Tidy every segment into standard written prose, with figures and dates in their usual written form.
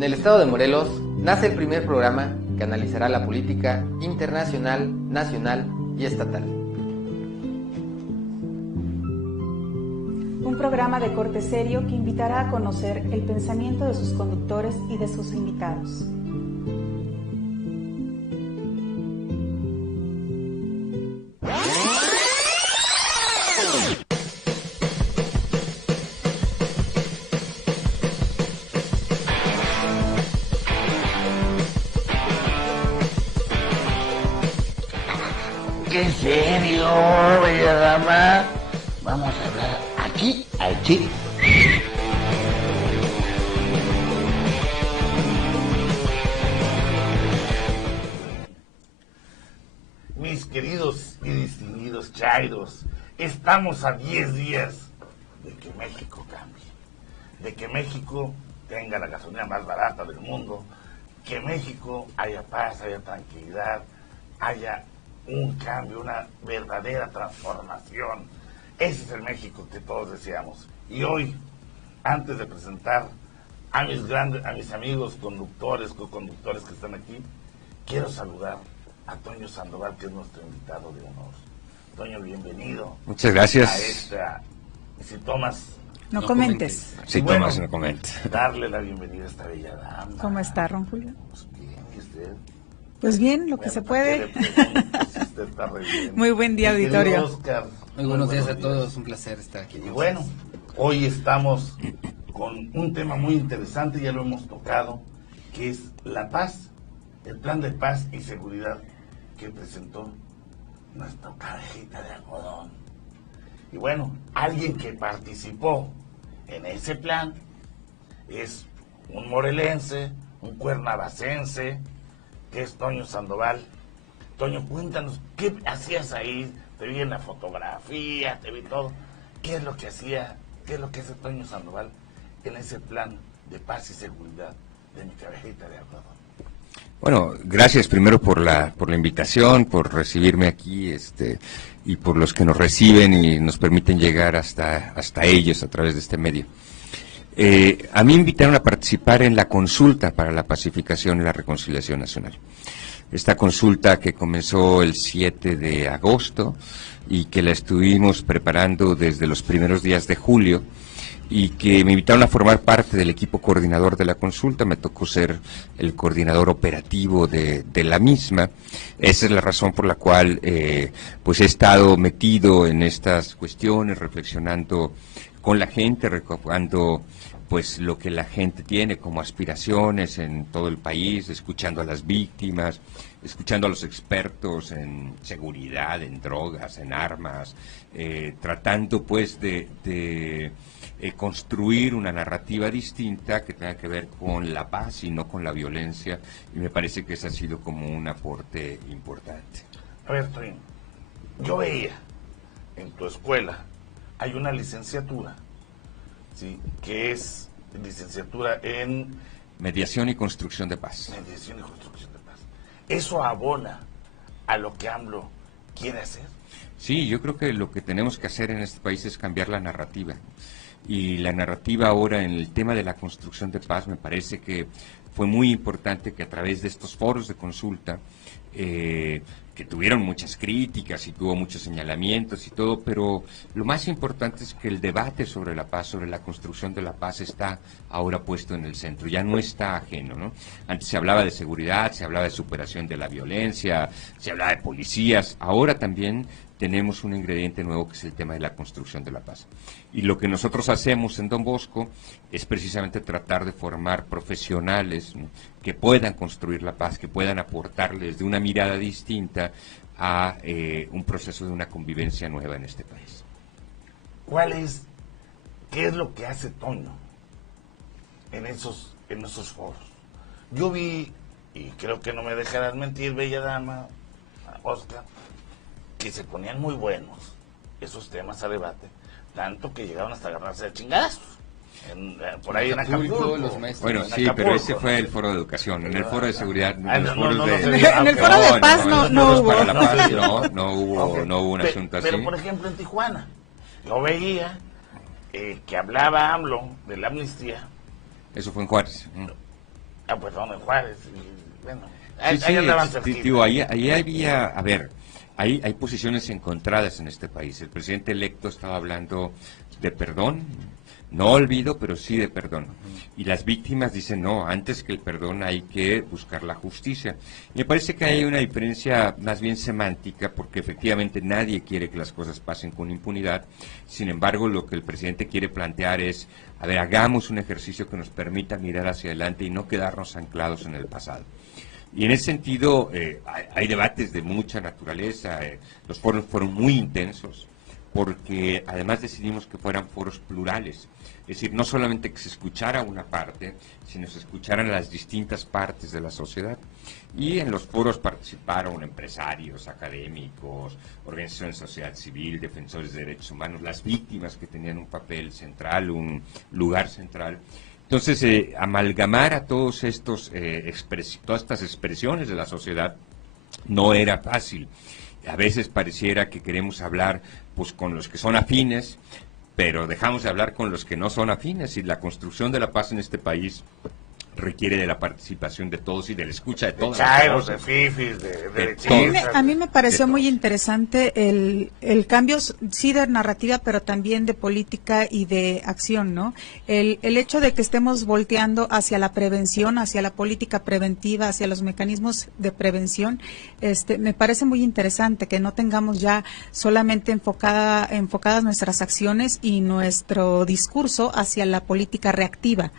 En el estado de Morelos nace el primer programa que analizará la política internacional, nacional y estatal. Un programa de corte serio que invitará a conocer el pensamiento de sus conductores y de sus invitados. ¿Qué serio, bella dama? Vamos a hablar aquí, al chico. Mis queridos y distinguidos chairos, estamos a 10 días de que México cambie, de que México tenga la gasolina más barata del mundo, que México haya paz, haya tranquilidad, haya un cambio, una verdadera transformación. Ese es el México que todos deseamos. Y hoy, antes de presentar a mis amigos conductores, co-conductores que están aquí, quiero saludar a Toño Sandoval, que es nuestro invitado de honor. Toño, bienvenido. Muchas gracias. A esta, si tomas... No comentes. Si bueno, tomas, no comentes. Darle la bienvenida a esta bella dama. ¿Cómo está, Ron Julio? Pues bien, ¿y usted? Pues bien, lo que se puede. Muy buen día, auditorio. Oscar, Muy buenos días a todos, un placer estar aquí. Y bueno, hoy estamos con un tema muy interesante, ya lo hemos tocado, que es la paz, el plan de paz y seguridad que presentó nuestra carajita de algodón. Y bueno, alguien que participó en ese plan es un morelense, un cuernavacense, que es Toño Sandoval. Toño, cuéntanos, ¿qué hacías ahí? Te vi en la fotografía, te vi todo. ¿Qué es lo que hacía, qué es lo que hace Toño Sandoval en ese plan de paz y seguridad de mi cabecita de algodón? Bueno, gracias primero por la invitación, por recibirme aquí, y por los que nos reciben y nos permiten llegar hasta ellos a través de este medio. A mí me invitaron a participar en la consulta para la pacificación y la reconciliación nacional. Esta consulta que comenzó el 7 de agosto y que la estuvimos preparando desde los primeros días de julio y que me invitaron a formar parte del equipo coordinador de la consulta. Me tocó ser el coordinador operativo de la misma. Esa es la razón por la cual pues he estado metido en estas cuestiones, reflexionando con la gente, recopilando pues lo que la gente tiene como aspiraciones en todo el país, escuchando a las víctimas, escuchando a los expertos en seguridad, en drogas, en armas, tratando pues de construir una narrativa distinta que tenga que ver con la paz y no con la violencia, y me parece que ese ha sido como un aporte importante. A ver, Toño, yo veía en tu escuela, hay una licenciatura, ¿sí?, que es licenciatura en... Mediación y construcción de paz. Mediación y construcción de paz. ¿Eso abona a lo que AMLO quiere hacer? Sí, yo creo que lo que tenemos que hacer en este país es cambiar la narrativa. Y la narrativa ahora en el tema de la construcción de paz me parece que fue muy importante que a través de estos foros de consulta, que tuvieron muchas críticas y tuvo muchos señalamientos y todo, pero lo más importante es que el debate sobre la paz, sobre la construcción de la paz está ahora puesto en el centro, ya no está ajeno, ¿no? Antes se hablaba de seguridad, se hablaba de superación de la violencia, se hablaba de policías, ahora también tenemos un ingrediente nuevo que es el tema de la construcción de la paz. Y lo que nosotros hacemos en Don Bosco es precisamente tratar de formar profesionales, ¿no?, que puedan construir la paz, que puedan aportarles de una mirada distinta a un proceso de una convivencia nueva en este país. ¿Qué es lo que hace Toño en esos foros? Yo vi, y creo que no me dejarás mentir, bella dama, Oscar, que se ponían muy buenos esos temas a debate, tanto que llegaron hasta agarrarse de chingadazos. Por ahí en Acapulco. Bueno, sí, pero ese fue el foro de educación. En el foro de seguridad, en el foro de paz no hubo. No hubo un asunto así. Pero por ejemplo en Tijuana, yo veía que hablaba AMLO de la amnistía. Eso fue en Juárez. pues son en Juárez. Y, bueno, Sí, ahí andaban cerquita. digo, ahí había, a ver, hay posiciones encontradas en este país. El presidente electo estaba hablando de perdón, no olvido, pero sí de perdón. Y las víctimas dicen, no, antes que el perdón hay que buscar la justicia. Y me parece que hay una diferencia más bien semántica, porque efectivamente nadie quiere que las cosas pasen con impunidad. Sin embargo, lo que el presidente quiere plantear es, a ver, hagamos un ejercicio que nos permita mirar hacia adelante y no quedarnos anclados en el pasado. Y en ese sentido hay debates de mucha naturaleza, los foros fueron muy intensos, porque además decidimos que fueran foros plurales, es decir, no solamente que se escuchara una parte, sino que se escucharan las distintas partes de la sociedad. Y en los foros participaron empresarios, académicos, organizaciones de sociedad civil, defensores de derechos humanos, las víctimas que tenían un papel central, un lugar central. Entonces, amalgamar a todos estos, todas estas expresiones de la sociedad no era fácil. A veces pareciera que queremos hablar pues con los que son afines, pero dejamos de hablar con los que no son afines, y la construcción de la paz en este país requiere de la participación de todos y de la escucha de todos. De chairos, de fifis, de derechistas. A mí me pareció muy interesante el cambio, sí, de narrativa, pero también de política y de acción, ¿no? El hecho de que estemos volteando hacia la prevención, hacia la política preventiva, hacia los mecanismos de prevención, me parece muy interesante que no tengamos ya solamente enfocadas nuestras acciones y nuestro discurso hacia la política reactiva.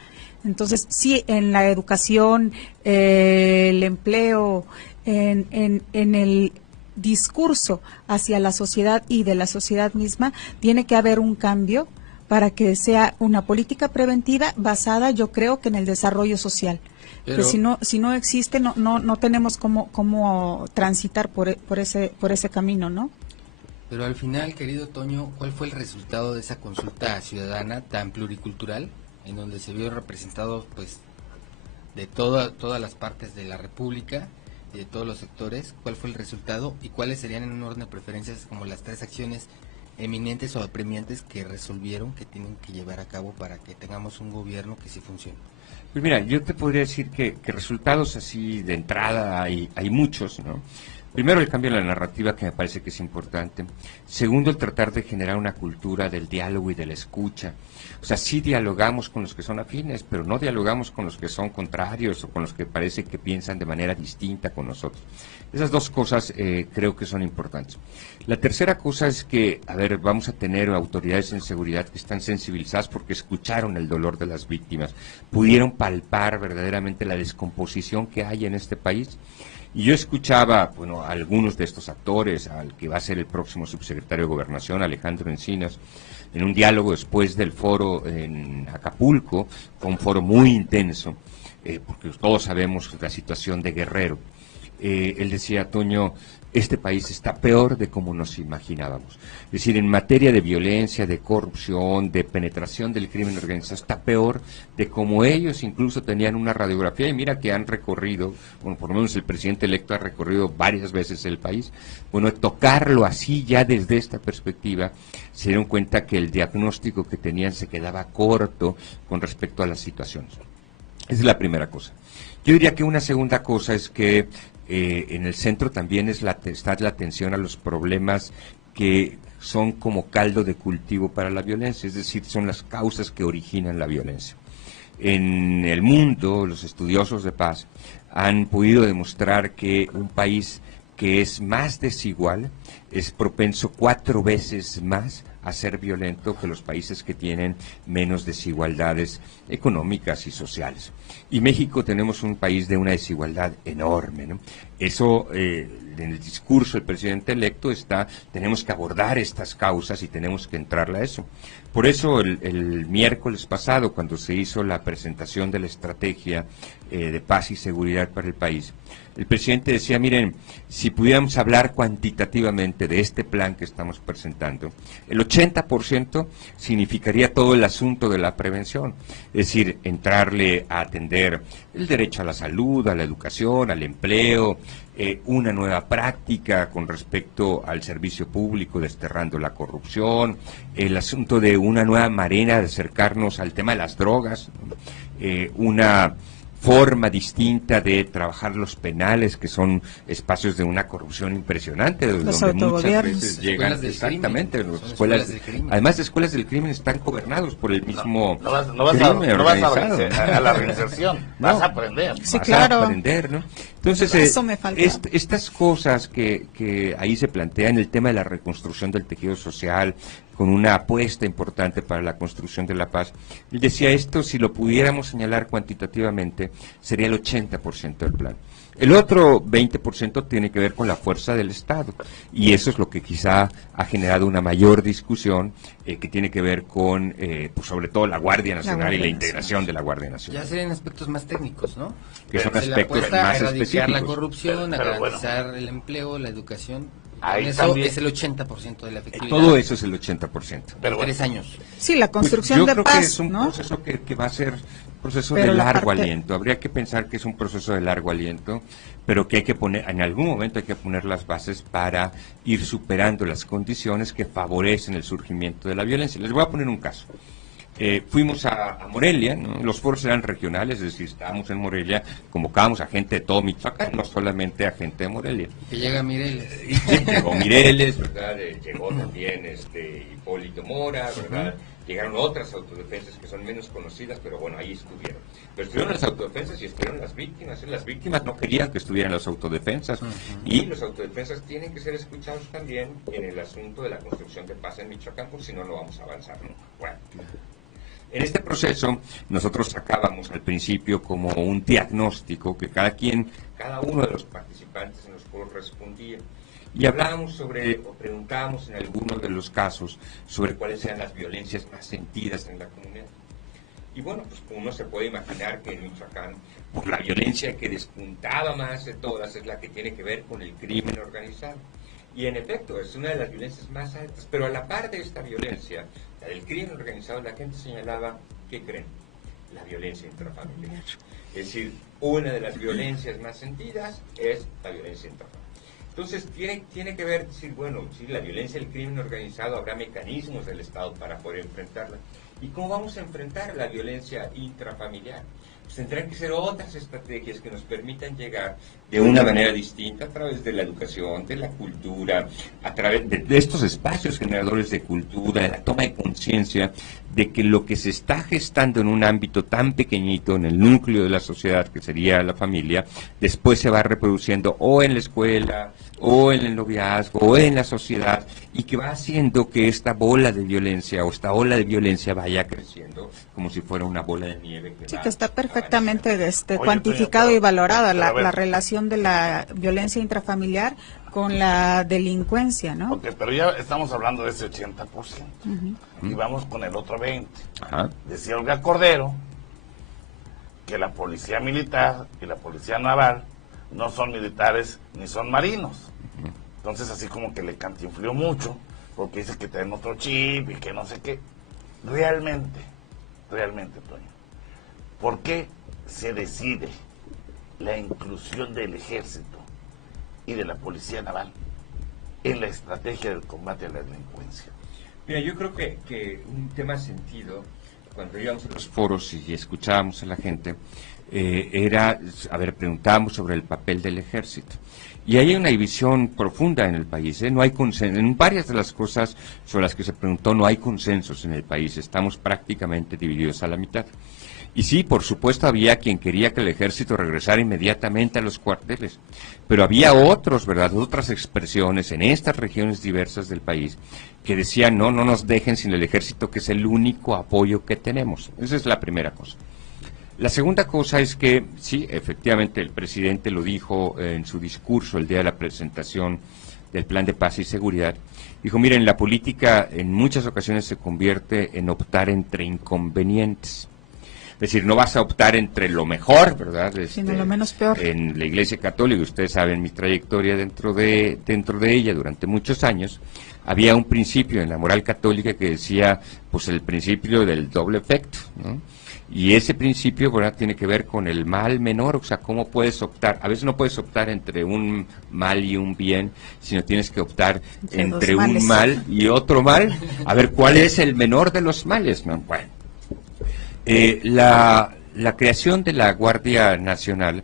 Entonces, sí, en la educación, el empleo, en el discurso hacia la sociedad y de la sociedad misma, tiene que haber un cambio para que sea una política preventiva basada, yo creo, que en el desarrollo social. Pero que si no existe, no tenemos cómo transitar por ese camino, ¿no? Pero al final, querido Toño, ¿cuál fue el resultado de esa consulta ciudadana tan pluricultural, en donde se vio representado pues de todas las partes de la República y de todos los sectores? ¿Cuál fue el resultado y cuáles serían, en un orden de preferencias, como las 3 acciones eminentes o apremiantes que resolvieron que tienen que llevar a cabo para que tengamos un gobierno que sí funcione? Pues mira, yo te podría decir que resultados así de entrada hay muchos, ¿no? Primero, el cambio en la narrativa, que me parece que es importante. Segundo, el tratar de generar una cultura del diálogo y de la escucha. O sea, sí dialogamos con los que son afines, pero no dialogamos con los que son contrarios o con los que parece que piensan de manera distinta con nosotros. Esas dos cosas creo que son importantes. La tercera cosa es que, a ver, vamos a tener autoridades en seguridad que están sensibilizadas porque escucharon el dolor de las víctimas, pudieron palpar verdaderamente la descomposición que hay en este país. Y yo escuchaba, bueno, a algunos de estos actores, al que va a ser el próximo subsecretario de Gobernación, Alejandro Encinas, en un diálogo después del foro en Acapulco, fue un foro muy intenso, porque todos sabemos la situación de Guerrero. Él decía, Toño, este país está peor de como nos imaginábamos. Es decir, en materia de violencia, de corrupción, de penetración del crimen organizado, está peor de como ellos incluso tenían una radiografía. Y mira que han recorrido, bueno, por lo menos el presidente electo ha recorrido varias veces el país. Bueno, tocarlo así ya desde esta perspectiva, se dieron cuenta que el diagnóstico que tenían se quedaba corto con respecto a las situaciones. Esa es la primera cosa. Yo diría que una segunda cosa es que en el centro también está la atención a los problemas que son como caldo de cultivo para la violencia, es decir, son las causas que originan la violencia. En el mundo, los estudiosos de paz han podido demostrar que un país que es más desigual es propenso 4 veces más a ser violento que los países que tienen menos desigualdades económicas y sociales. Y México tenemos un país de una desigualdad enorme, ¿no? Eso, en el discurso del presidente electo tenemos que abordar estas causas y tenemos que entrarle a eso. Por eso el miércoles pasado, cuando se hizo la presentación de la estrategia de paz y seguridad para el país, el presidente decía, miren, si pudiéramos hablar cuantitativamente de este plan que estamos presentando, el 80% significaría todo el asunto de la prevención, es decir, entrarle a atender el derecho a la salud, a la educación, al empleo, una nueva práctica con respecto al servicio público, desterrando la corrupción, el asunto de una nueva manera de acercarnos al tema de las drogas, una forma distinta de trabajar los penales, que son espacios de una corrupción impresionante, Los donde muchas autogobiernos. veces llegan Escuelas del exactamente, crimen. las Son escuelas, escuelas del crimen. además escuelas del crimen están gobernados por el mismo No vas crimen organizado. a la reinserción, vas a aprender. Sí, Vas claro. a aprender, ¿no? Entonces, Eso me falta. estas cosas que ahí se plantean, el tema de la reconstrucción del tejido social, con una apuesta importante para la construcción de la paz. Él decía, esto, si lo pudiéramos señalar cuantitativamente, sería el 80% del plan. El otro 20% tiene que ver con la fuerza del Estado, y eso es lo que quizá ha generado una mayor discusión, que tiene que ver con, pues sobre todo, la Guardia Nacional Guardia y la Nacional. integración de la Guardia Nacional. Ya serían aspectos más técnicos, ¿no? Que son Se le aspectos apuesta a más erradicar específicos. la corrupción, a Pero bueno. garantizar el empleo, la educación. Ahí Eso también- es el 80% de la efectividad. Todo eso es el 80%. Pero En bueno, 3 años. Sí, la construcción Pues yo de creo paz, que es un ¿no? proceso que va a ser un proceso Pero de la largo parte- aliento. Habría que pensar que es un proceso de largo aliento, pero que hay que poner, en algún momento hay que poner las bases para ir superando las condiciones que favorecen el surgimiento de la violencia. Les voy a poner un caso. Fuimos a Morelia, ¿no? Los foros eran regionales, es decir, estábamos en Morelia, convocábamos a gente de todo Michoacán, no solamente a gente de Morelia. Que llega Mireles. Y llegó Mireles, ¿verdad? Llegó también Hipólito Mora, ¿verdad? Llegaron otras autodefensas que son menos conocidas, pero bueno, ahí estuvieron. Pero estuvieron las autodefensas y estuvieron las víctimas. Las víctimas no querían que estuvieran las autodefensas. Y los autodefensas tienen que ser escuchados también en el asunto de la construcción de paz en Michoacán, porque si no, no vamos a avanzar nunca. Bueno. En este proceso, nosotros sacábamos al principio como un diagnóstico que cada uno de los participantes en los foros respondía. Y hablábamos o preguntábamos en algunos de los casos sobre cuáles eran las violencias más sentidas en la comunidad. Y bueno, pues uno se puede imaginar que en Michoacán, por la violencia que despuntaba más de todas, es la que tiene que ver con el crimen organizado. Y en efecto, es una de las violencias más altas. Pero a la par de esta violencia, la del crimen organizado, la gente señalaba, ¿qué creen? La violencia intrafamiliar. Es decir, una de las violencias más sentidas es la violencia intrafamiliar. Entonces, tiene que ver, decir, bueno, si la violencia del crimen organizado, habrá mecanismos del Estado para poder enfrentarla. ¿Y cómo vamos a enfrentar la violencia intrafamiliar? Pues tendrán que ser otras estrategias que nos permitan llegar de una manera distinta a través de la educación, de la cultura, a través de estos espacios generadores de cultura, de la toma de conciencia de que lo que se está gestando en un ámbito tan pequeñito, en el núcleo de la sociedad, que sería la familia, después se va reproduciendo o en la escuela, o en el noviazgo, o en la sociedad, y que va haciendo que esta bola de violencia, o esta ola de violencia vaya creciendo, como si fuera una bola de nieve. Sí, que está perfectamente Oye, cuantificado Toño, y valorada pero a ver. la relación de la violencia intrafamiliar con la delincuencia, ¿no? ok, pero ya estamos hablando de ese 80%. Y vamos con el otro 20%. Ajá. Decía Olga Cordero que la policía militar y la policía naval no son militares ni son marinos. Entonces así como que le cantinflió mucho, porque dice que tienen otro chip y que no sé qué. Realmente, Toño, ¿por qué se decide la inclusión del ejército y de la policía naval en la estrategia del combate a la delincuencia? Mira, yo creo que un tema sentido, cuando íbamos a los foros y escuchábamos a la gente, preguntábamos sobre el papel del ejército. Y hay una división profunda en el país, no hay consenso. En varias de las cosas sobre las que se preguntó no hay consensos en el país, estamos prácticamente divididos a la mitad. Y sí, por supuesto, había quien quería que el ejército regresara inmediatamente a los cuarteles, pero había otros, ¿verdad?, otras expresiones en estas regiones diversas del país que decían, no nos dejen sin el ejército, que es el único apoyo que tenemos. Esa es la primera cosa. La segunda cosa es que, sí, efectivamente, el presidente lo dijo en su discurso el día de la presentación del Plan de Paz y Seguridad. Dijo, miren, la política en muchas ocasiones se convierte en optar entre inconvenientes. Es decir, no vas a optar entre lo mejor, ¿verdad? Sino lo menos peor. En la Iglesia Católica, ustedes saben mi trayectoria dentro de ella durante muchos años, había un principio en la moral católica que decía, pues el principio del doble efecto, ¿no? Y ese principio, ¿verdad?, tiene que ver con el mal menor, o sea, cómo puedes optar. A veces no puedes optar entre un mal y un bien, sino tienes que optar entre un mal y otro mal. A ver, ¿cuál es el menor de los males? No, bueno. la creación de la Guardia Nacional,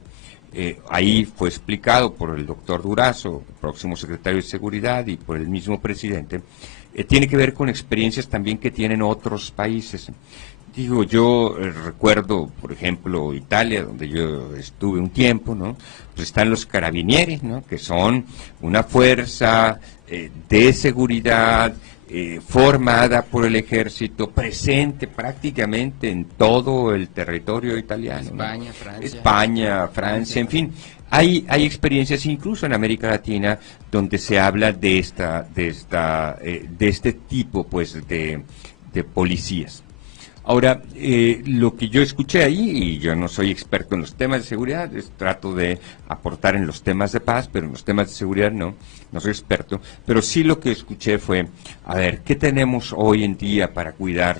ahí fue explicado por el doctor Durazo, próximo secretario de Seguridad, y por el mismo presidente, tiene que ver con experiencias también que tienen otros países. Digo, yo recuerdo, por ejemplo, Italia, donde yo estuve un tiempo, ¿no? Pues están los carabinieri, ¿no? Que son una fuerza de seguridad formada por el ejército, presente prácticamente en todo el territorio italiano, ¿no? España, Francia, en fin. Hay experiencias incluso en América Latina donde se habla de este tipo, pues, de policías. Ahora, lo que yo escuché ahí, y yo no soy experto en los temas de seguridad, trato de aportar en los temas de paz, pero en los temas de seguridad no soy experto, pero sí lo que escuché fue, a ver, ¿qué tenemos hoy en día para cuidar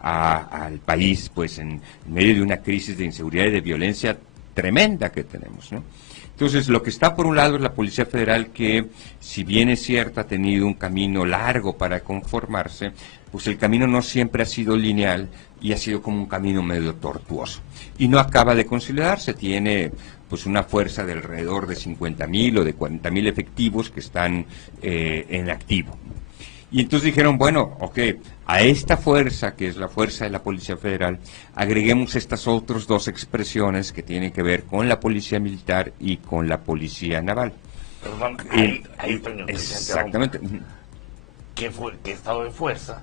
al país, pues, en medio de una crisis de inseguridad y de violencia tremenda que tenemos, ¿no? Entonces, lo que está por un lado es la Policía Federal, que, si bien es cierto, ha tenido un camino largo para conformarse, pues el camino no siempre ha sido lineal y ha sido como un camino medio tortuoso. Y no acaba de consolidarse, tiene pues una fuerza de alrededor de 50.000 o de 40.000 efectivos que están en activo. Y entonces dijeron, bueno, ok, a esta fuerza, que es la fuerza de la Policía Federal, agreguemos estas otras dos expresiones que tienen que ver con la Policía Militar y con la Policía Naval. Perdón, Toño, exactamente. ¿Qué estado de fuerza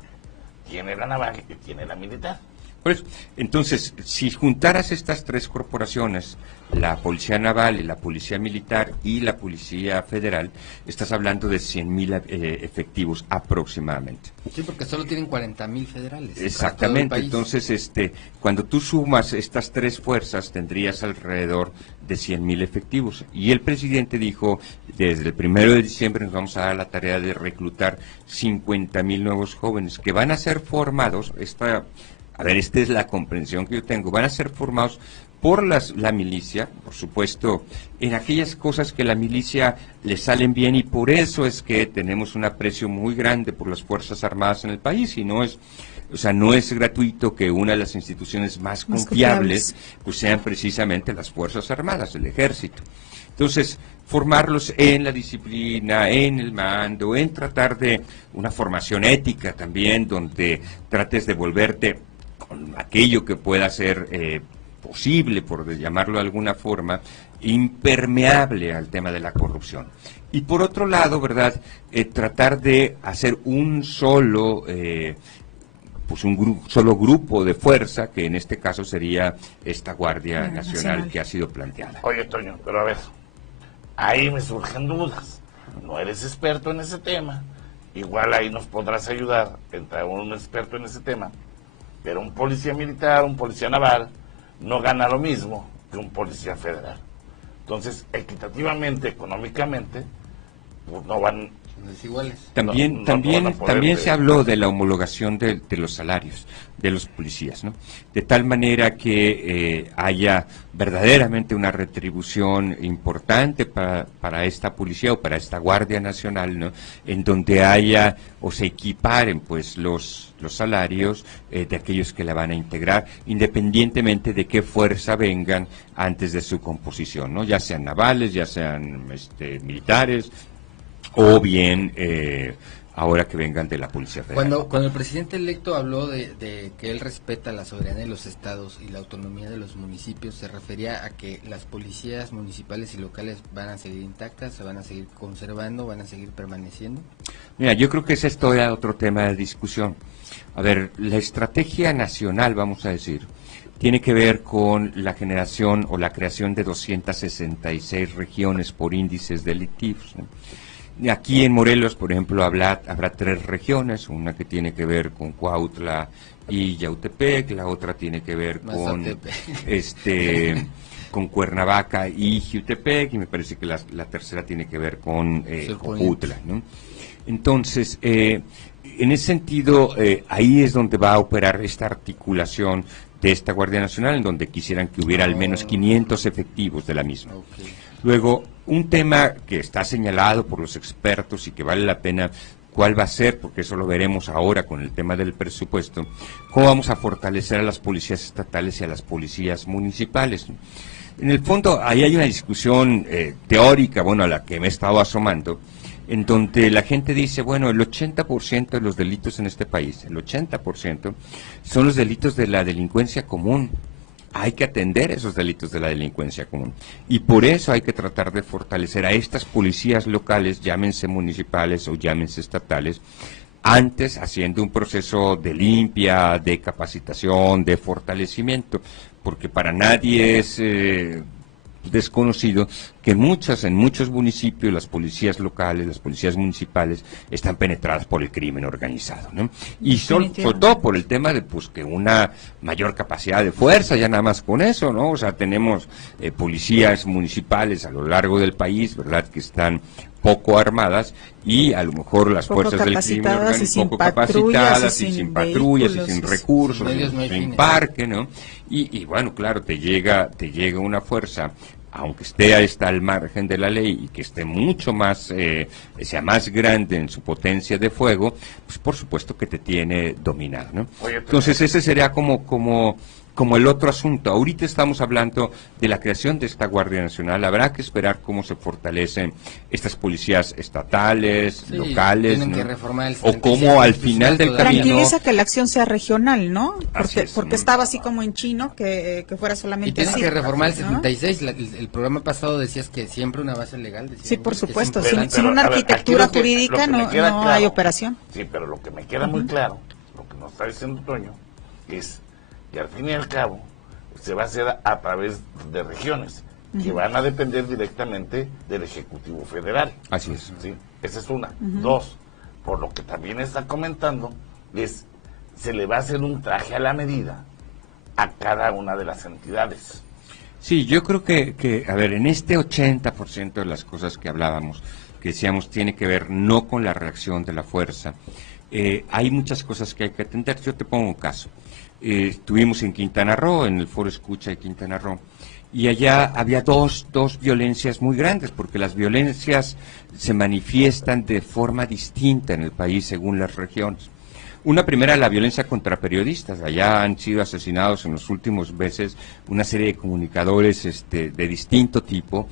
tiene la naval y tiene la militar? Pues, entonces, si juntaras estas tres corporaciones, la Policía Naval, la Policía Militar y la Policía Federal, estás hablando de 100.000 efectivos aproximadamente. Sí, porque solo tienen 40.000 federales. Exactamente, entonces cuando tú sumas estas tres fuerzas tendrías alrededor de 100.000 efectivos. Y el presidente dijo, desde el 1 de diciembre nos vamos a dar la tarea de reclutar 50.000 nuevos jóvenes que van a ser formados, esta es la comprensión que yo tengo, van a ser formados por la milicia, por supuesto, en aquellas cosas que la milicia le salen bien, y por eso es que tenemos un aprecio muy grande por las Fuerzas Armadas en el país, y no es gratuito que una de las instituciones más confiables pues sean precisamente las Fuerzas Armadas, el Ejército. Entonces, formarlos en la disciplina, en el mando, en tratar de una formación ética también, donde trates de volverte con aquello que pueda ser posible, por llamarlo de alguna forma, impermeable al tema de la corrupción. Y por otro lado, ¿verdad?, tratar de hacer un solo solo grupo de fuerza, que en este caso sería esta Guardia Nacional que ha sido planteada. Oye, Toño, pero a ver, ahí me surgen dudas. No eres experto en ese tema, igual ahí nos podrás ayudar, entre un experto en ese tema, pero un policía militar, un policía naval, no gana lo mismo que un policía federal. Entonces, equitativamente, económicamente, pues no van desiguales. También se habló de la homologación de los salarios de los policías, ¿no? De tal manera que haya verdaderamente una retribución importante para esta policía o para esta Guardia Nacional, ¿no? En donde haya o se equiparen pues los salarios de aquellos que la van a integrar, independientemente de qué fuerza vengan antes de su composición, ¿no? Ya sean navales, ya sean militares, o bien ahora que vengan de la Policía Federal. Cuando el presidente electo habló de que él respeta la soberanía de los estados y la autonomía de los municipios, ¿se refería a que las policías municipales y locales van a seguir intactas, se van a seguir conservando, van a seguir permaneciendo? Mira, yo creo que ese es todavía otro tema de discusión. A ver, la estrategia nacional, vamos a decir, tiene que ver con la generación o la creación de 266 regiones por índices delictivos, ¿no? Aquí en Morelos, por ejemplo, habrá 3 regiones, una que tiene que ver con Cuautla y Yautepec, la otra tiene que ver con Cuernavaca y Jiutepec, y me parece que la tercera tiene que ver con Jojutla, ¿no? Entonces, en ese sentido, ahí es donde va a operar esta articulación de esta Guardia Nacional, en donde quisieran que hubiera al menos 500 efectivos de la misma. Luego, un tema que está señalado por los expertos y que vale la pena cuál va a ser, porque eso lo veremos ahora con el tema del presupuesto, cómo vamos a fortalecer a las policías estatales y a las policías municipales. En el fondo, ahí hay una discusión teórica, bueno, a la que me he estado asomando, en donde la gente dice, bueno, el 80% de los delitos en este país, el 80%, son los delitos de la delincuencia común. Hay que atender esos delitos de la delincuencia común. Y por eso hay que tratar de fortalecer a estas policías locales, llámense municipales o llámense estatales, antes haciendo un proceso de limpia, de capacitación, de fortalecimiento, porque para nadie es desconocido que en muchos municipios las policías locales, las policías municipales están penetradas por el crimen organizado, ¿no? Y sobre todo por el tema de pues que una mayor capacidad de fuerza, ya nada más con eso, ¿no? O sea, tenemos policías municipales a lo largo del país, ¿verdad?, que están poco armadas y a lo mejor las poco fuerzas del crimen organizado poco capacitadas y sin patrullas y sin recursos, sin parque, ¿no? Y bueno, claro, te llega una fuerza, aunque está al margen de la ley y que esté mucho más, sea más grande en su potencia de fuego, pues por supuesto que te tiene dominado, ¿no? Entonces ese sería como el otro asunto. Ahorita estamos hablando de la creación de esta Guardia Nacional. Habrá que esperar cómo se fortalecen estas policías estatales, locales, tienen ¿no? que reformar el o cómo al final del camino... Tranquiliza que la acción sea regional, ¿no? Porque es, estaba así como en chino, que fuera Y solamente tienen así, que reformar el ¿no? 76. El programa pasado decías que siempre una base legal. Sí, por supuesto. Pero, Sin una arquitectura aquí lo que jurídica me queda no claro, hay operación. Sí, pero lo que me queda muy claro, lo que nos está diciendo Toño, es que al fin y al cabo se va a hacer a través de regiones que van a depender directamente del Ejecutivo Federal. Así es. ¿Sí? Esa es una. Dos, por lo que también está comentando, se le va a hacer un traje a la medida a cada una de las entidades. Sí, yo creo que a ver, en este 80% de las cosas que hablábamos, que decíamos, tiene que ver no con la reacción de la fuerza, hay muchas cosas que hay que atender. Yo te pongo un caso. Estuvimos en Quintana Roo, en el Foro Escucha de Quintana Roo, y allá había dos violencias muy grandes, porque las violencias se manifiestan de forma distinta en el país según las regiones. Una primera, la violencia contra periodistas. Allá han sido asesinados en los últimos meses una serie de comunicadores de distinto tipo,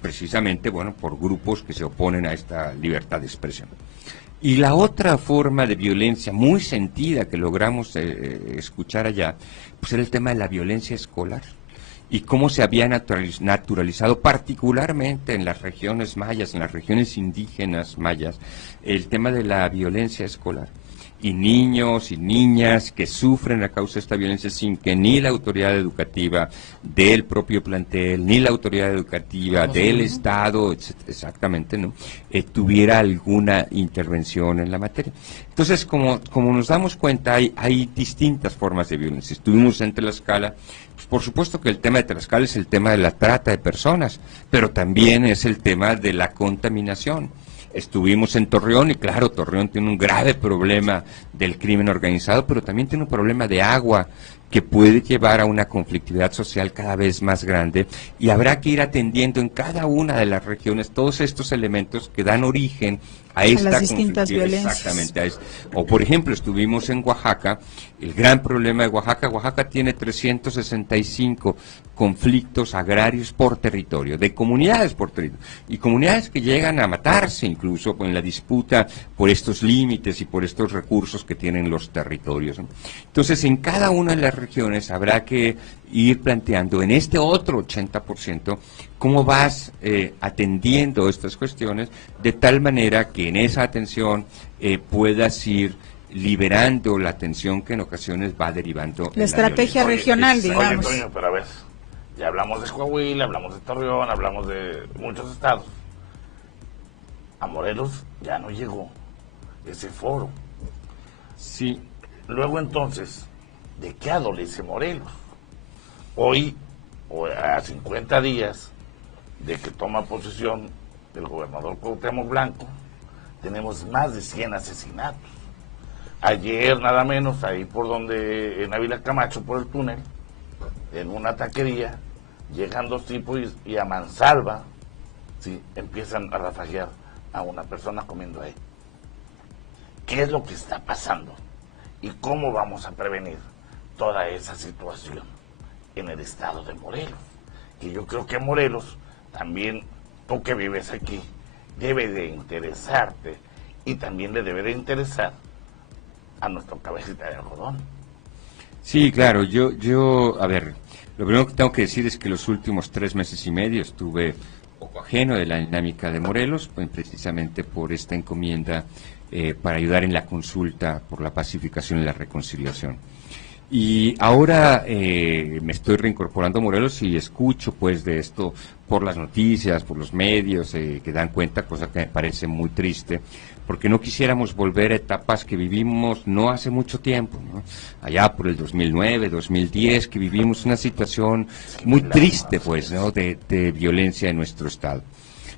precisamente, bueno, por grupos que se oponen a esta libertad de expresión. Y la otra forma de violencia muy sentida que logramos escuchar allá, pues era el tema de la violencia escolar y cómo se había naturalizado particularmente en las regiones mayas, en las regiones indígenas mayas, el tema de la violencia escolar. Y niños y niñas que sufren a causa de esta violencia sin que ni la autoridad educativa del propio plantel, ni la autoridad educativa del Estado, exactamente, ¿no?, tuviera alguna intervención en la materia. Entonces, como nos damos cuenta, hay distintas formas de violencia. Estuvimos en Tlaxcala, pues por supuesto que el tema de Tlaxcala es el tema de la trata de personas, pero también es el tema de la contaminación. Estuvimos en Torreón y claro, Torreón tiene un grave problema del crimen organizado, pero también tiene un problema de agua que puede llevar a una conflictividad social cada vez más grande y habrá que ir atendiendo en cada una de las regiones todos estos elementos que dan origen a esta las distintas conflictividad. violencias. Exactamente. O por ejemplo, estuvimos en Oaxaca, el gran problema de Oaxaca tiene 365 conflictos agrarios por territorio, de comunidades por territorio, y comunidades que llegan a matarse incluso en la disputa por estos límites y por estos recursos que tienen los territorios, ¿no? Entonces, en cada una de las regiones habrá que ir planteando en este otro 80% cómo vas atendiendo estas cuestiones de tal manera que en esa atención puedas ir liberando la tensión que en ocasiones va derivando la estrategia regional, digamos. Oye, Toño, pero a ver, ya hablamos de Coahuila, hablamos de Torreón, hablamos de muchos estados. A Morelos ya no llegó ese foro. Sí. Luego entonces, ¿de qué adolece Morelos? Hoy, a 50 días de que toma posesión el gobernador Cuauhtémoc Blanco, tenemos más de 100 asesinatos. Ayer, nada menos, ahí por donde, en Ávila Camacho, por el túnel, en una taquería, llegan dos tipos y a mansalva, ¿sí?, empiezan a rafaguear a una persona comiendo ahí. qué es lo que está pasando y cómo vamos a prevenir toda esa situación en el estado de Morelos. Que yo creo que Morelos, también tú que vives aquí, debe de interesarte y también le debe de interesar a nuestro cabecita de algodón. Sí, claro, a ver, lo primero que tengo que decir es que los últimos 3 meses y medio estuve poco ajeno de la dinámica de Morelos, pues, precisamente por esta encomienda para ayudar en la consulta por la pacificación y la reconciliación. Y ahora me estoy reincorporando a Morelos y escucho pues de esto por las noticias, por los medios que dan cuenta, cosa que me parece muy triste, porque no quisiéramos volver a etapas que vivimos no hace mucho tiempo, ¿no? Allá por el 2009, 2010, que vivimos una situación muy triste pues, ¿no? de violencia en nuestro estado.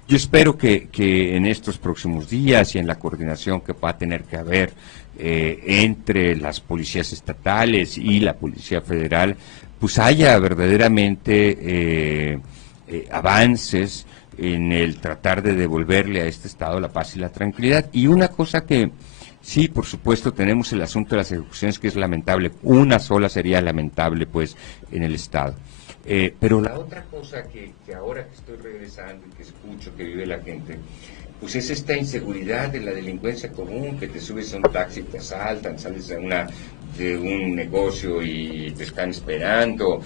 Yo espero que en estos próximos días y en la coordinación que va a tener que haber entre las policías estatales y la Policía Federal, pues haya verdaderamente avances en el tratar de devolverle a este Estado la paz y la tranquilidad. Y una cosa que sí, por supuesto, tenemos el asunto de las ejecuciones, que es lamentable, una sola sería lamentable pues en el Estado. Pero la otra cosa que ahora que estoy regresando y que escucho que vive la gente, pues es esta inseguridad de la delincuencia común, que te subes a un taxi, te asaltan, sales de un negocio y te están esperando,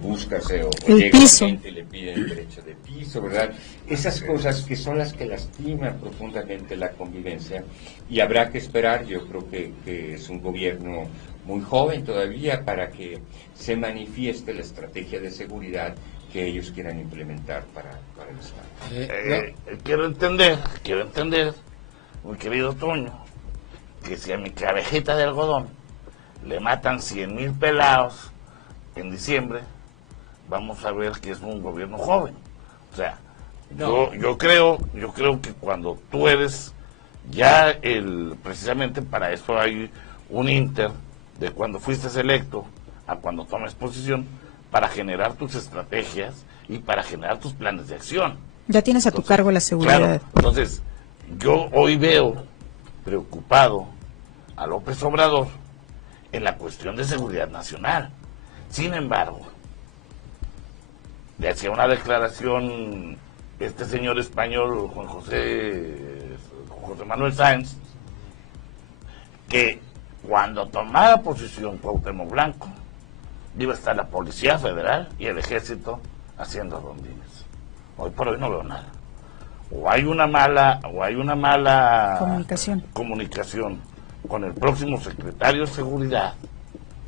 buscas o llega gente y le piden el derecho de piso, ¿verdad? Esas cosas que son las que lastiman profundamente la convivencia, y habrá que esperar, yo creo que es un gobierno muy joven todavía para que se manifieste la estrategia de seguridad que ellos quieran implementar para el Estado. Quiero entender, mi querido Toño, que si a mi cabejita de algodón le matan 100,000 pelados en diciembre, vamos a ver que es un gobierno joven. O sea, no. yo creo que cuando tú eres ya precisamente para eso hay un inter de cuando fuiste electo a cuando tomes posición, para generar tus estrategias y para generar tus planes de acción. Ya tienes a tu cargo la seguridad. Claro, entonces, yo hoy veo preocupado a López Obrador en la cuestión de seguridad nacional. Sin embargo, le hacía una declaración este señor español, José Manuel Sáenz, que cuando tomara posición Cuauhtémoc Blanco, iba a estar la Policía Federal y el Ejército haciendo rondines. Hoy por hoy no veo nada. O hay una mala comunicación con el próximo secretario de Seguridad,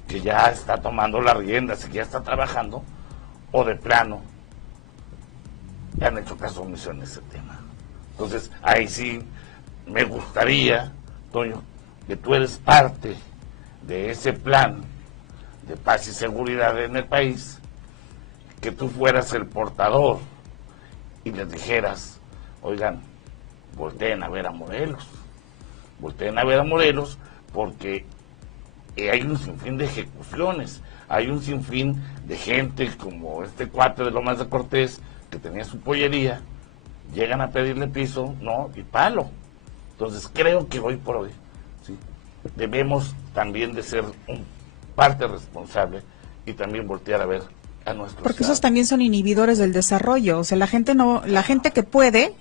que ya está tomando las riendas y que ya está trabajando, o de plano ya han hecho caso omiso en ese tema. Entonces, ahí sí me gustaría, Toño, que tú eres parte de ese plan de paz y seguridad en el país, que tú fueras el portador y les dijeras, oigan, volteen a ver a Morelos, porque hay un sinfín de ejecuciones, hay un sinfín de gente como este cuate de Lomas de Cortés, que tenía su pollería, llegan a pedirle piso, no, y palo. Entonces creo que hoy por hoy, ¿sí?, debemos también de ser parte responsable y también voltear a ver a nuestros. Porque esos también son inhibidores del desarrollo. O sea, la gente que puede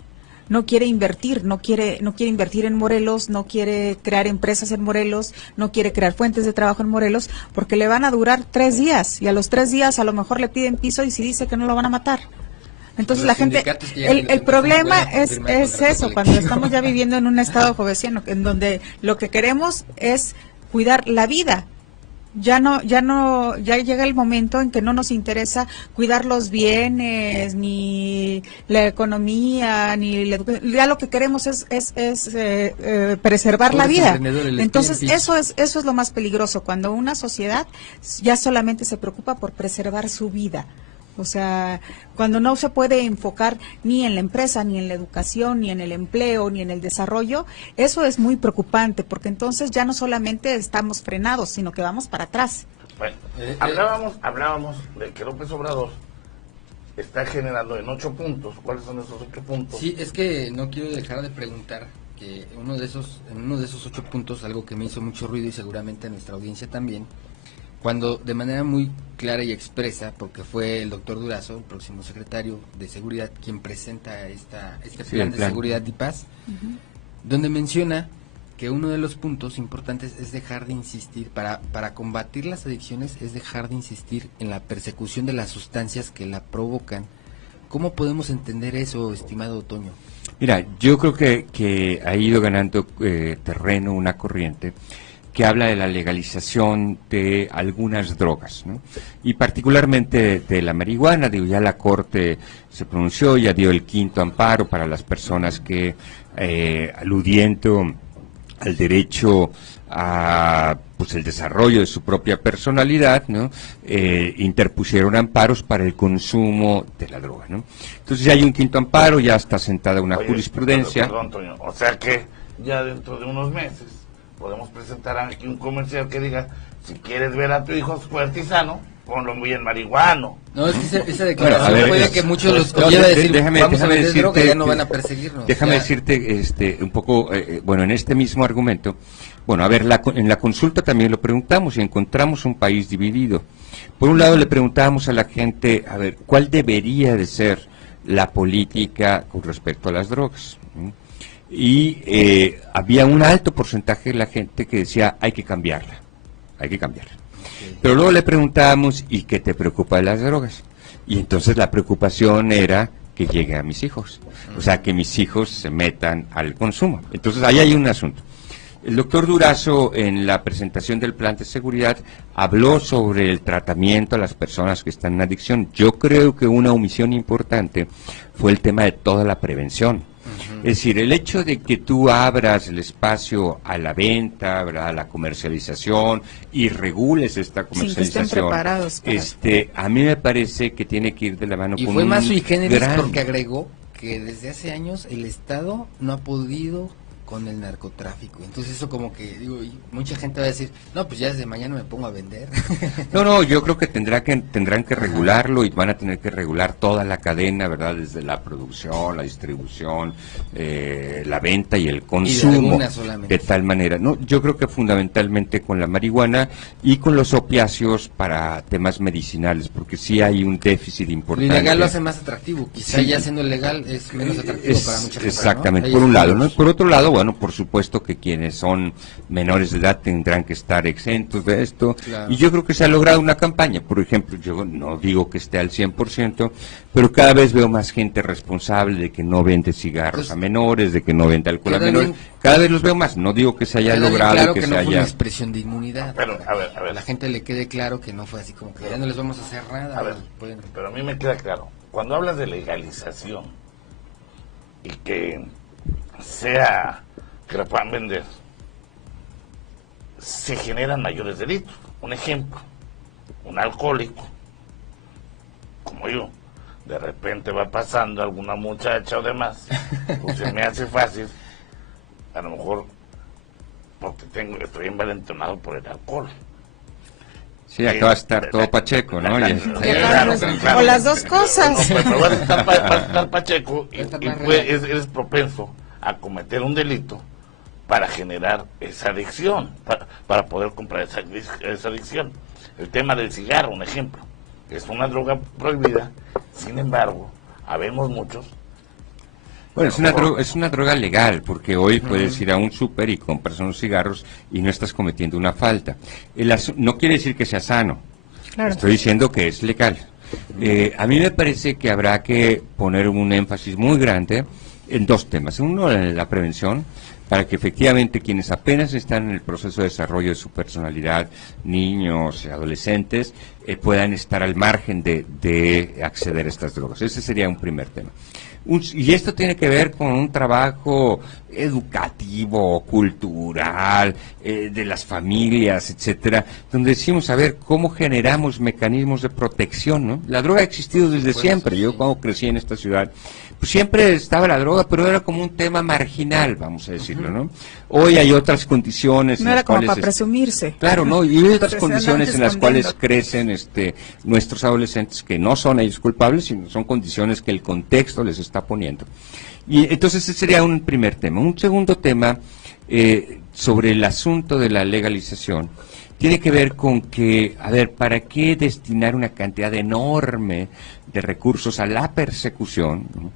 no quiere invertir, no quiere invertir en Morelos, no quiere crear empresas en Morelos, no quiere crear fuentes de trabajo en Morelos, porque le van a durar 3 días y a los 3 días a lo mejor le piden piso y si dice que no lo van a matar. Entonces la gente, el problema es eso, cuando estamos ya viviendo en un estado jovesiano, en donde lo que queremos es cuidar la vida. Ya llega el momento en que no nos interesa cuidar los bienes, ni la economía, ni la educación. Ya lo que queremos es preservar la vida. Entonces eso es lo más peligroso, cuando una sociedad ya solamente se preocupa por preservar su vida. O sea, cuando no se puede enfocar ni en la empresa, ni en la educación, ni en el empleo, ni en el desarrollo, eso es muy preocupante, porque entonces ya no solamente estamos frenados, sino que vamos para atrás. Bueno, hablábamos de que López Obrador está generando en 8 puntos. ¿Cuáles son esos 8 puntos? Sí, es que no quiero dejar de preguntar que en uno de esos 8 puntos, algo que me hizo mucho ruido y seguramente a nuestra audiencia también, cuando de manera muy clara y expresa, porque fue el doctor Durazo, el próximo secretario de Seguridad, quien presenta este plan de seguridad y paz, donde menciona que uno de los puntos importantes es dejar de insistir, para combatir las adicciones, es dejar de insistir en la persecución de las sustancias que la provocan. ¿Cómo podemos entender eso, estimado Toño? Mira, yo creo que ha ido ganando terreno una corriente que habla de la legalización de algunas drogas, ¿no? Y particularmente de la marihuana. Digo, ya la Corte se pronunció, ya dio el 5º amparo para las personas que, aludiendo al derecho a pues el desarrollo de su propia personalidad, ¿no? Interpusieron amparos para el consumo de la droga, ¿no? Entonces ya hay un 5º amparo, ya está sentada una jurisprudencia. Perdón, Toño, o sea que ya dentro de unos meses podemos presentar aquí un comercial que diga, si quieres ver a tu hijo fuerte y sano, ponlo muy en marihuano. No, es que esa declaración puede que muchos los lleve a decir, vamos a vender droga, ya no van a perseguirnos. Déjame decirte un poco, bueno, en este mismo argumento, bueno, a ver, en la consulta también lo preguntamos y encontramos un país dividido. Por un lado le preguntábamos a la gente, a ver, ¿cuál debería de ser la política con respecto a las drogas? Y había un alto porcentaje de la gente que decía, hay que cambiarla. Pero luego le preguntábamos, ¿y qué te preocupa de las drogas? Y entonces la preocupación era que llegue a mis hijos, o sea, que mis hijos se metan al consumo. Entonces ahí hay un asunto. El doctor Durazo, en la presentación del plan de seguridad, habló sobre el tratamiento a las personas que están en adicción. Yo creo que una omisión importante fue el tema de toda la prevención. Es decir, el hecho de que tú abras el espacio a la venta, ¿verdad?, a la comercialización y regules esta comercialización, sin que estén preparados para... a mí me parece que tiene que ir de la mano y con fue un más sui generis gran... porque agregó que desde hace años el Estado no ha podido con el narcotráfico. Entonces eso como que, digo, y mucha gente va a decir, no, pues ya desde mañana me pongo a vender. No, yo creo que tendrán que regularlo y van a tener que regular toda la cadena, ¿verdad? Desde la producción, la distribución, la venta y el consumo, de tal manera. No, yo creo que fundamentalmente con la marihuana y con los opiáceos para temas medicinales, porque sí hay un déficit importante. Lo ilegal lo hace más atractivo, quizá sí, ya siendo legal es menos atractivo para mucha gente. Exactamente, ¿no? Por un lado, ¿no? Por otro lado, bueno, por supuesto que quienes son menores de edad tendrán que estar exentos de esto, claro. Y yo creo que se ha logrado una campaña. Por ejemplo, yo no digo que esté al 100%, pero cada vez veo más gente responsable de que no vende cigarros a menores, de que no vende alcohol a menores, cada vez los veo más. No digo que se haya logrado, claro que no se haya... fue una expresión de inmunidad, pero a ver, a la gente le quede claro que no fue así como que ya no les vamos a hacer nada. A ver, pero a mí me queda claro, cuando hablas de legalización y que sea que la puedan vender, se generan mayores delitos. Un ejemplo, un alcohólico, como yo, de repente va pasando alguna muchacha o demás, pues se me hace fácil, a lo mejor, porque estoy envalentonado por el alcohol. Sí, acaba de estar todo pacheco, ¿no? Claro. O las dos cosas. No, pero vas a estar pacheco y eres propenso a cometer un delito para generar esa adicción, para poder comprar esa adicción. El tema del cigarro, un ejemplo, es una droga prohibida, sin embargo, habemos muchos. Bueno, es una droga legal, porque hoy puedes ir a un súper y compras unos cigarros y no estás cometiendo una falta. No quiere decir que sea sano, claro. Estoy diciendo que es legal. A mí me parece que habrá que poner un énfasis muy grande en dos temas. Uno, en la prevención, para que efectivamente quienes apenas están en el proceso de desarrollo de su personalidad, niños, adolescentes, puedan estar al margen de acceder a estas drogas. Ese sería un primer tema. Y esto tiene que ver con un trabajo educativo, cultural, de las familias, etcétera, donde decimos, a ver, cómo generamos mecanismos de protección, ¿no? La droga ha existido desde siempre. Yo cuando crecí en esta ciudad, pues siempre estaba la droga, pero era como un tema marginal, vamos a decir. decirlo, ¿no? Hoy hay otras condiciones. No era como para presumirse. Claro, ¿no? Y hay otras Se condiciones andan en las cuales escondiendo. crecen nuestros adolescentes, que no son ellos culpables, sino son condiciones que el contexto les está poniendo. Y entonces ese sería un primer tema. Un segundo tema sobre el asunto de la legalización tiene que ver con que, a ver, ¿para qué destinar una cantidad enorme de recursos a la persecución, ¿no?,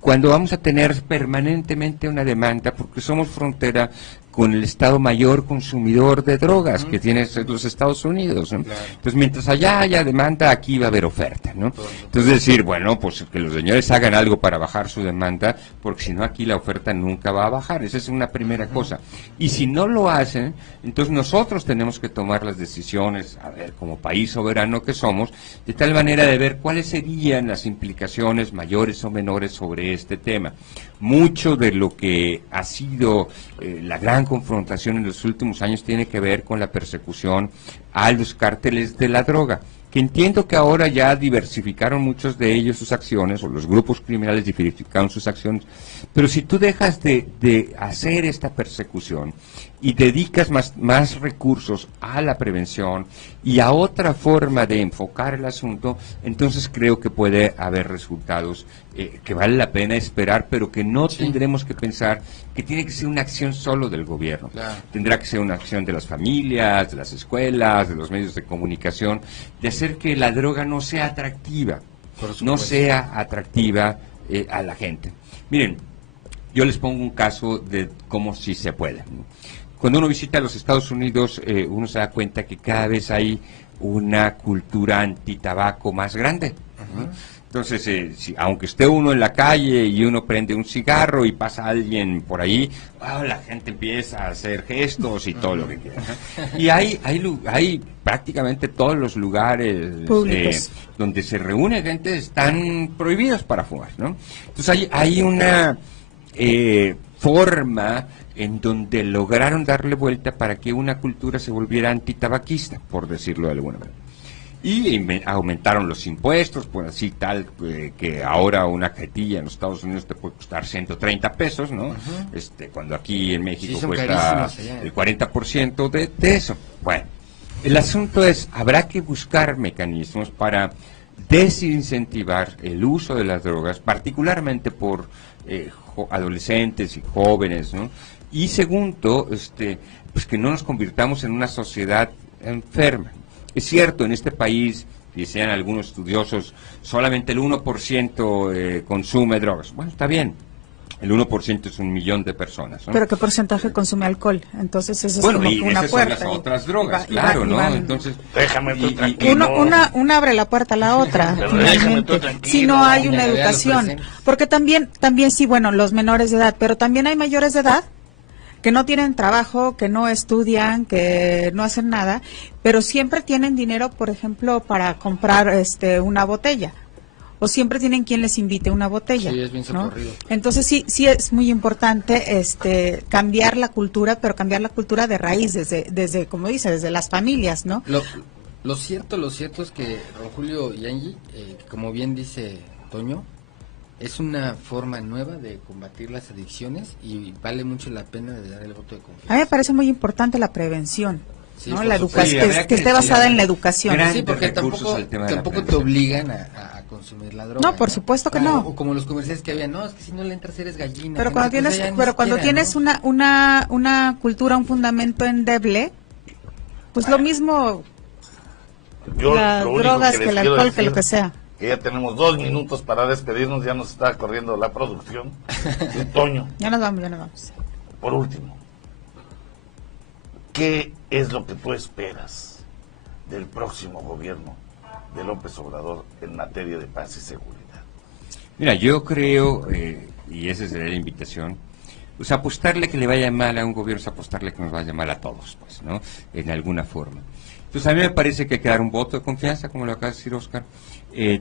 cuando vamos a tener permanentemente una demanda, porque somos frontera con el Estado mayor consumidor de drogas que tiene los Estados Unidos, ¿no? Claro. Entonces, mientras allá haya demanda, aquí va a haber oferta, ¿no? Entonces, decir, bueno, pues que los señores hagan algo para bajar su demanda, porque si no, aquí la oferta nunca va a bajar. Esa es una primera cosa. Y si no lo hacen, entonces nosotros tenemos que tomar las decisiones, a ver, como país soberano que somos, de tal manera de ver cuáles serían las implicaciones mayores o menores sobre este tema. Mucho de lo que ha sido la gran confrontación en los últimos años tiene que ver con la persecución a los cárteles de la droga, que entiendo que ahora ya diversificaron muchos de ellos sus acciones, o los grupos criminales diversificaron sus acciones, pero si tú dejas de hacer esta persecución y dedicas más recursos a la prevención y a otra forma de enfocar el asunto, entonces creo que puede haber resultados que vale la pena esperar, pero que no tendremos que pensar que tiene que ser una acción solo del gobierno. Claro. Tendrá que ser una acción de las familias, de las escuelas, de los medios de comunicación, de hacer que la droga no sea atractiva, Por supuesto. no sea atractiva a la gente. Miren, yo les pongo un caso de cómo sí se puede. Cuando uno visita los Estados Unidos, uno se da cuenta que cada vez hay una cultura antitabaco más grande. Entonces, aunque esté uno en la calle y uno prende un cigarro y pasa alguien por ahí, la gente empieza a hacer gestos y todo lo que quiera, ¿no? Y hay prácticamente todos los lugares Públicos donde se reúne gente están prohibidos para fumar, ¿no? Entonces hay una forma en donde lograron darle vuelta para que una cultura se volviera antitabaquista, por decirlo de alguna manera. Y aumentaron los impuestos, pues así tal, que ahora una cajetilla en los Estados Unidos te puede costar 130 pesos, ¿no? Cuando aquí en México son cuesta carísimos allá. el 40% de eso. Bueno, el asunto es, habrá que buscar mecanismos para desincentivar el uso de las drogas, particularmente por adolescentes y jóvenes, ¿no? Y segundo, pues que no nos convirtamos en una sociedad enferma. Es cierto, en este país, decían algunos estudiosos, solamente el 1% consume drogas. Bueno, está bien, el 1% es 1 millón de personas, ¿no? Pero ¿qué porcentaje consume alcohol? Entonces eso Bueno, es como y que una esas puerta. son las otras drogas, y va- claro, y ¿no? van- Entonces, Déjame tú tranquilo. Una abre la puerta a la otra, Pero déjame finalmente. tú tranquilo. Si no hay una Ya, ya lo educación. presento. Porque también sí, bueno, los menores de edad, pero también hay mayores de edad que no tienen trabajo, que no estudian, que no hacen nada, pero siempre tienen dinero, por ejemplo, para comprar una botella. O siempre tienen quien les invite una botella. Sí, es bien ¿no? socorrido. Entonces sí es muy importante cambiar la cultura, pero cambiar la cultura de raíz, desde como dice, desde las familias, ¿no? Lo cierto es que don Julio y Angie, como bien dice Toño, es una forma nueva de combatir las adicciones y vale mucho la pena de dar el voto de A mí confianza. me parece muy importante la prevención, Sí, ¿no? por La supuesto. educación, Sí, habría que que esté basada decir, en la educación. grandes Sí, porque recursos tampoco, al tema de la tampoco te prevención. obligan a consumir la droga. No, por supuesto que no. O como los comerciales que había, no, es que si no le entras eres gallina. Pero gente, cuando pues tienes, ya ni pero cuando siquiera, tienes ¿no? una cultura, un fundamento endeble, pues lo mismo Yo las lo único drogas que que les el quiero alcohol, que lo decir, que sea. que ya tenemos 2 minutos para despedirnos, ya nos está corriendo la producción. Y Toño, Ya nos vamos. por último, ¿qué es lo que tú esperas del próximo gobierno de López Obrador en materia de paz y seguridad? Mira, yo creo, y esa sería la invitación, pues apostarle que le vaya mal a un gobierno es apostarle que nos vaya mal a todos, pues, ¿no? En alguna forma. Entonces a mí me parece que hay que dar un voto de confianza, como lo acaba de decir Oscar,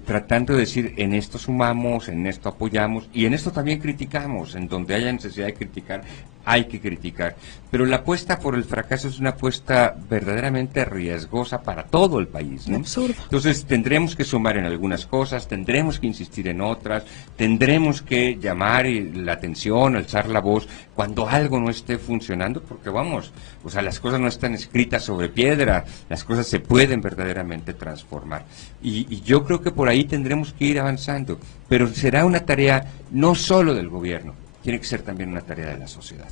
tratando de decir, en esto sumamos, en esto apoyamos, y en esto también criticamos, en donde haya necesidad de criticar, hay que criticar. Pero la apuesta por el fracaso es una apuesta verdaderamente riesgosa para todo el país, ¿no? Absurdo. Entonces tendremos que sumar en algunas cosas, tendremos que insistir en otras, tendremos que llamar la atención, alzar la voz cuando algo no esté funcionando, porque vamos, o sea, las cosas no están escritas sobre piedra, las cosas se pueden verdaderamente transformar. Y yo creo que por ahí tendremos que ir avanzando, pero será una tarea no solo del gobierno, tiene que ser también una tarea de la sociedad.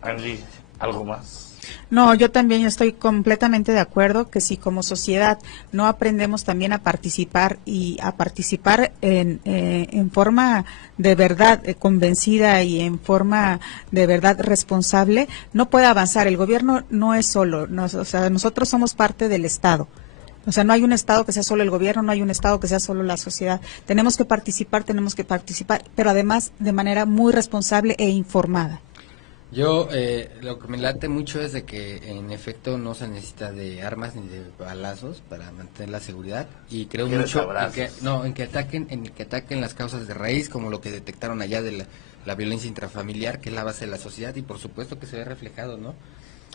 Angie, ¿algo más? No, yo también estoy completamente de acuerdo que si como sociedad no aprendemos también a participar y a participar en forma de verdad convencida y en forma de verdad responsable, no puede avanzar. El gobierno no es solo, o sea, nosotros somos parte del Estado. O sea, no hay un Estado que sea solo el gobierno, no hay un Estado que sea solo la sociedad. Tenemos que participar, pero además de manera muy responsable e informada. Yo lo que me late mucho es de que en efecto no se necesita de armas ni de balazos para mantener la seguridad, y creo mucho en que ataquen las causas de raíz, como lo que detectaron allá de la violencia intrafamiliar, que es la base de la sociedad, y por supuesto que se ve reflejado, ¿no?,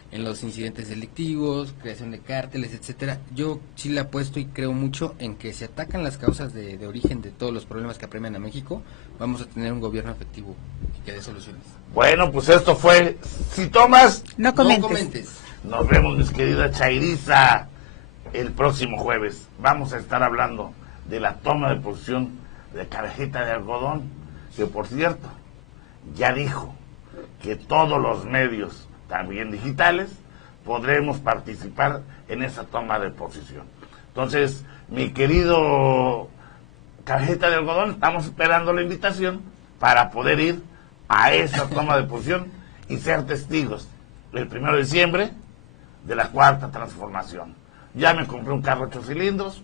en los incidentes delictivos, creación de cárteles, etcétera. Yo sí le apuesto y creo mucho en que si atacan las causas de origen de todos los problemas que apremian a México, vamos a tener un gobierno efectivo y que dé soluciones. Bueno, pues esto fue Si Tomas, No comentes. Nos vemos, mis querida Chairiza, el próximo jueves. Vamos a estar hablando de la toma de posición de Cajeta de Algodón, que por cierto, ya dijo que todos los medios, también digitales, podremos participar en esa toma de posición. Entonces, mi querido Cajeta de Algodón, estamos esperando la invitación para poder ir a esa toma de posición y ser testigos el 1 de diciembre de la Cuarta Transformación. Ya me compré un carro 8 cilindros,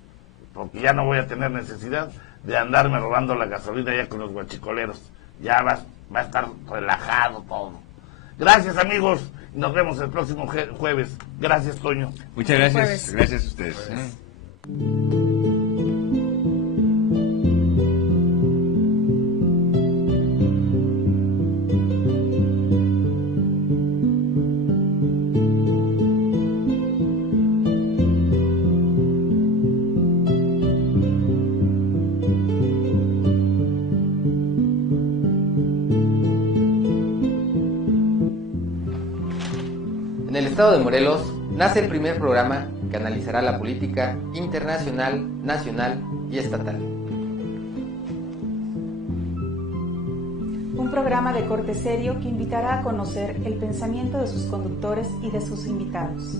porque ya no voy a tener necesidad de andarme robando la gasolina ya con los guachicoleros. Ya va a estar relajado todo. Gracias, amigos. Nos vemos el próximo jueves. Gracias, Toño. Muchas gracias. Gracias a ustedes. En el estado de Morelos nace el primer programa que analizará la política internacional, nacional y estatal. Un programa de corte serio que invitará a conocer el pensamiento de sus conductores y de sus invitados.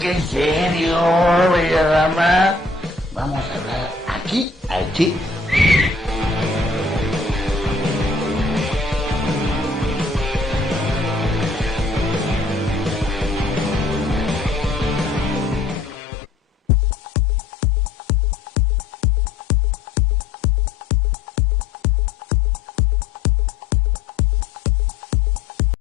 ¿Qué en serio, bella dama? Vamos a hablar aquí, al chip.